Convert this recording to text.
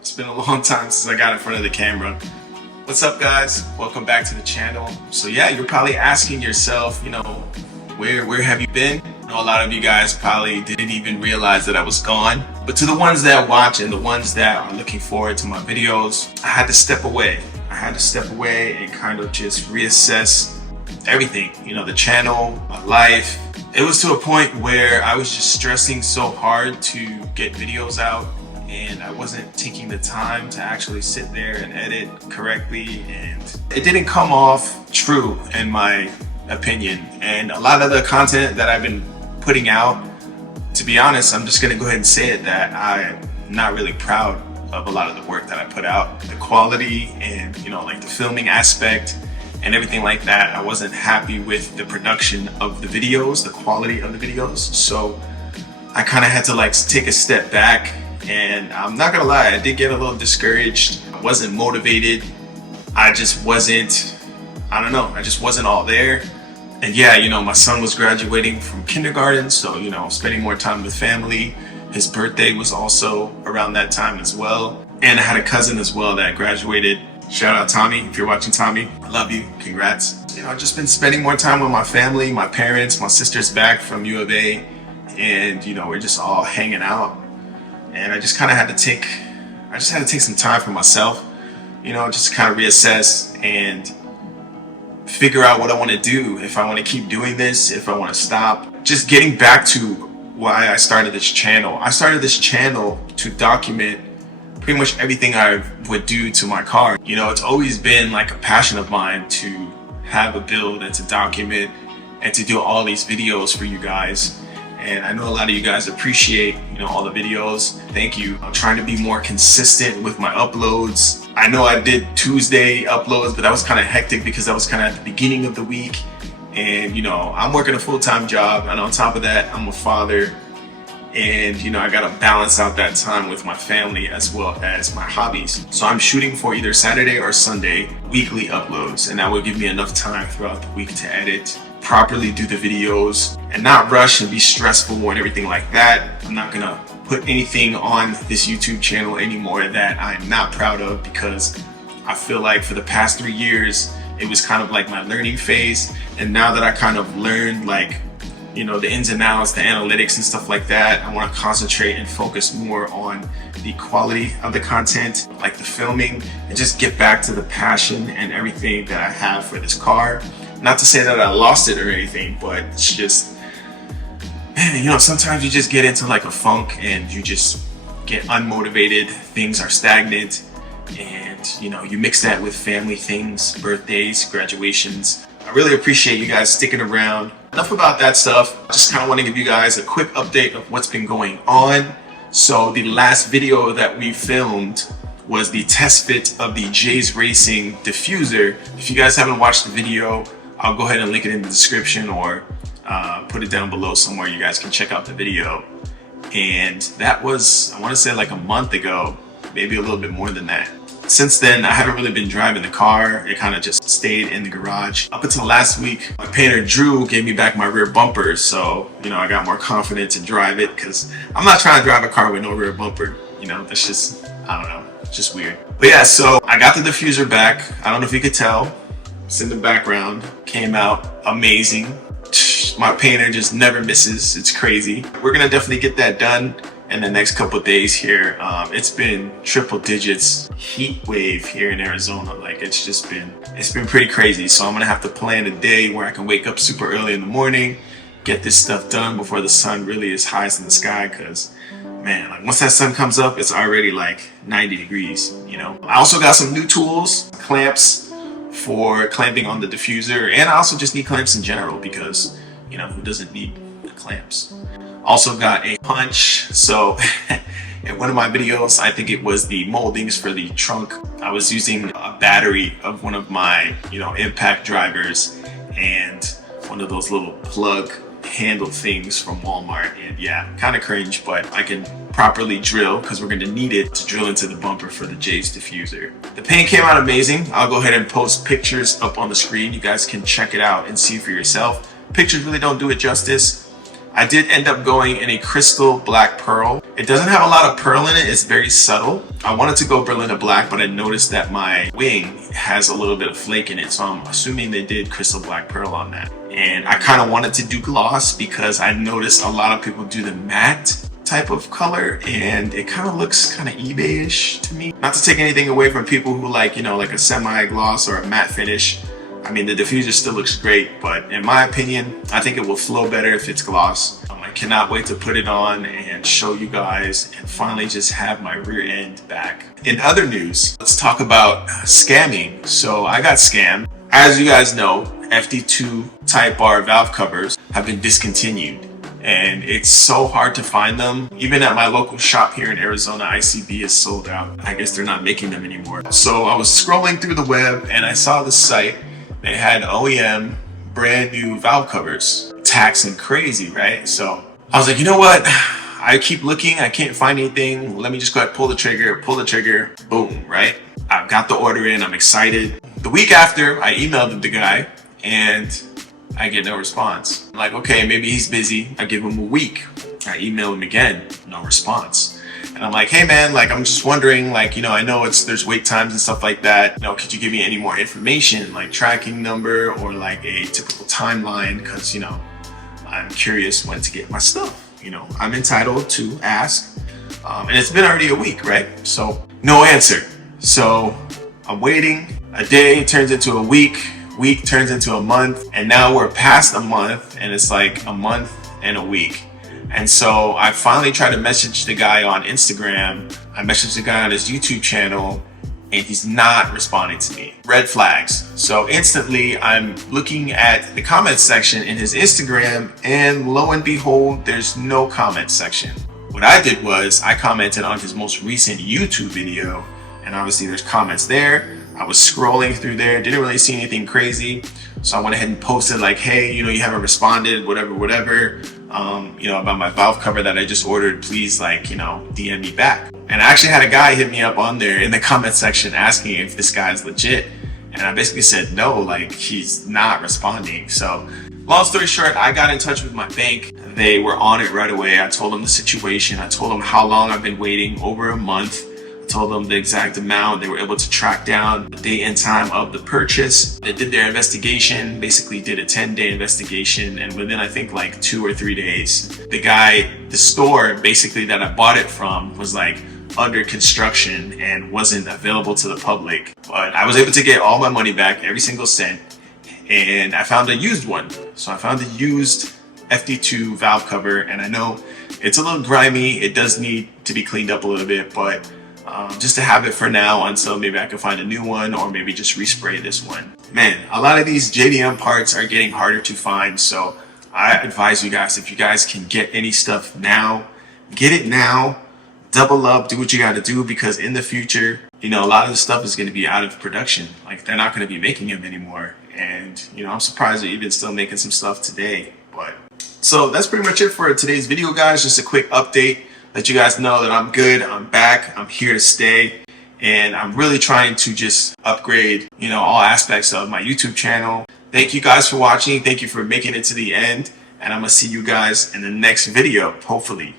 It's been a long time since I got in front of the camera. What's up, guys? Welcome back to the channel. So yeah, you're probably asking yourself, where have you been? I know a lot of you guys probably didn't even realize that I was gone. But to the ones that watch and the ones that are looking forward to my videos, I had to step away. I had to step away and kind of just reassess everything, the channel, my life. It was to a point where I was just stressing so hard to get videos out, and I wasn't taking the time to actually sit there and edit correctly, and it didn't come off true in my opinion. And a lot of the content that I've been putting out, to be honest, I'm just gonna go ahead and say it, that I'm not really proud of a lot of the work that I put out. The quality and like the filming aspect and everything like that, I wasn't happy with the production of the videos, the quality of the videos. So I kind of had to take a step back, and I'm not gonna lie, I did get a little discouraged. I wasn't motivated. I just wasn't, I just wasn't all there. And yeah, my son was graduating from kindergarten, so spending more time with family. His birthday was also around that time as well. And I had a cousin as well that graduated. Shout out Tommy, if you're watching, Tommy, I love you, congrats. I've just been spending more time with my family, my parents. My sister's back from U of A, and we're just all hanging out. And I just kind of had to take some time for myself, just kind of reassess and figure out what I want to do, if I want to keep doing this, if I want to stop. Just getting back to why I started this channel. I started this channel to document pretty much everything I would do to my car. It's always been like a passion of mine to have a build and to document and to do all these videos for you guys. And I know a lot of you guys appreciate, all the videos. Thank you. I'm trying to be more consistent with my uploads. I know I did Tuesday uploads, but that was kind of hectic because that was kind of at the beginning of the week. And, I'm working a full-time job. And on top of that, I'm a father. And, I got to balance out that time with my family as well as my hobbies. So I'm shooting for either Saturday or Sunday weekly uploads. And that will give me enough time throughout the week to edit, properly do the videos, and not rush and be stressful and everything like that. I'm not gonna put anything on this YouTube channel anymore that I'm not proud of, because I feel like for the past 3 years, it was kind of like my learning phase. And now that I kind of learned the ins and outs, the analytics and stuff like that, I want to concentrate and focus more on the quality of the content, like the filming, and just get back to the passion and everything that I have for this car. Not to say that I lost it or anything, but it's just, man, sometimes you just get into like a funk and you just get unmotivated, things are stagnant, and you mix that with family things, birthdays, graduations. I really appreciate you guys sticking around. Enough about that stuff. I just kind of want to give you guys a quick update of what's been going on. So the last video that we filmed was the test fit of the J's Racing diffuser. If you guys haven't watched the video, I'll go ahead and link it in the description, or put it down below somewhere. You guys can check out the video. And that was, I want to say, like a month ago, maybe a little bit more than that. Since then, I haven't really been driving the car. It kind of just stayed in the garage. Up until last week, my painter Drew gave me back my rear bumper. So, I got more confidence to drive it, because I'm not trying to drive a car with no rear bumper. That's just, I don't know, it's just weird. But yeah, so I got the diffuser back. I don't know if you could tell. It's in the background. Came out amazing. My painter just never misses. It's crazy. We're gonna definitely get that done in the next couple of days here. It's been triple digits heat wave here in Arizona. It's been pretty crazy. So I'm gonna have to plan a day where I can wake up super early in the morning, get this stuff done before the sun really is highest in the sky, because man, once that sun comes up, it's already 90 degrees, I also got some new tools, clamps for clamping on the diffuser, and I also just need clamps in general, because who doesn't need clamps? Also got a punch. So in one of my videos, I think it was the moldings for the trunk, I was using a battery of one of my impact drivers and one of those little plug handle things from Walmart. And yeah, kind of cringe, but I can properly drill, because we're going to need it to drill into the bumper for the J's diffuser. The paint came out amazing. I'll go ahead and post pictures up on the screen. You guys can check it out and see for yourself. Pictures really don't do it justice. I did end up going in a crystal black pearl. It doesn't have a lot of pearl in it. It's very subtle. I wanted to go Berliner black, but I noticed that my wing has a little bit of flake in it. So I'm assuming they did crystal black pearl on that. And I kind of wanted to do gloss because I noticed a lot of people do the matte type of color, and it kind of looks kind of eBay-ish to me. Not to take anything away from people who like, you know, like a semi-gloss or a matte finish. I mean, the diffuser still looks great, but in my opinion, I think it will flow better if it's gloss. I cannot wait to put it on and show you guys and finally just have my rear end back. In other news, let's talk about scamming. So I got scammed. As you guys know, FD2 type bar valve covers have been discontinued, and it's so hard to find them. Even at my local shop here in Arizona, ICB is sold out. I guess they're not making them anymore. So I was scrolling through the web and I saw this site. They had OEM brand new valve covers. Taxing crazy, right? So I was like, you know what? I keep looking, I can't find anything. Let me just go ahead, pull the trigger, boom, right? I've got the order in, I'm excited. The week after, I emailed the guy and I get no response. I'm like, okay, maybe he's busy. I give him a week. I email him again, no response. And I'm like, hey man, like, I'm just wondering, like, you know, I know there's wait times and stuff like that. You know, could you give me any more information, like tracking number or like a typical timeline? Cause, you know, I'm curious when to get my stuff. You know, I'm entitled to ask. And it's been already a week, right? So no answer. So I'm waiting. A day turns into a week turns into a month, and now we're past a month, and it's like a month and a week. And so I finally tried to message the guy on Instagram. I messaged the guy on his YouTube channel, and he's not responding to me. Red flags. So instantly I'm looking at the comment section in his Instagram, and lo and behold, there's no comment section. What I did was I commented on his most recent YouTube video, and obviously there's comments there. I was scrolling through there, didn't really see anything crazy. So I went ahead and posted like, hey, you know, you haven't responded, whatever, you know, about my valve cover that I just ordered, please, like, you know, DM me back. And I actually had a guy hit me up on there in the comment section asking if this guy's legit. And I basically said, no, like, he's not responding. So long story short, I got in touch with my bank. They were on it right away. I told them the situation. I told them how long I've been waiting, over a month. Told them the exact amount. They were able to track down the date and time of the purchase. They did their investigation, basically did a 10-day investigation, and within I think like 2 or 3 days, the store basically that I bought it from was like under construction and wasn't available to the public. But I was able to get all my money back, every single cent, and I found a used one. So I found a used FD2 valve cover, and I know it's a little grimy. It does need to be cleaned up a little bit, but just to have it for now until maybe I can find a new one, or maybe just respray this one. Man, a lot of these JDM parts are getting harder to find, so I advise you guys, if you guys can get any stuff now, get it now, double up, do what you got to do, because in the future, you know, a lot of the stuff is going to be out of production. Like, they're not going to be making them anymore. And, you know, I'm surprised they're even still making some stuff today. But so that's pretty much it for today's video, guys. Just a quick update. Let you guys know that I'm good, I'm back, I'm here to stay, and I'm really trying to just upgrade, you know, all aspects of my YouTube channel. Thank you guys for watching, thank you for making it to the end, and I'm gonna see you guys in the next video, hopefully.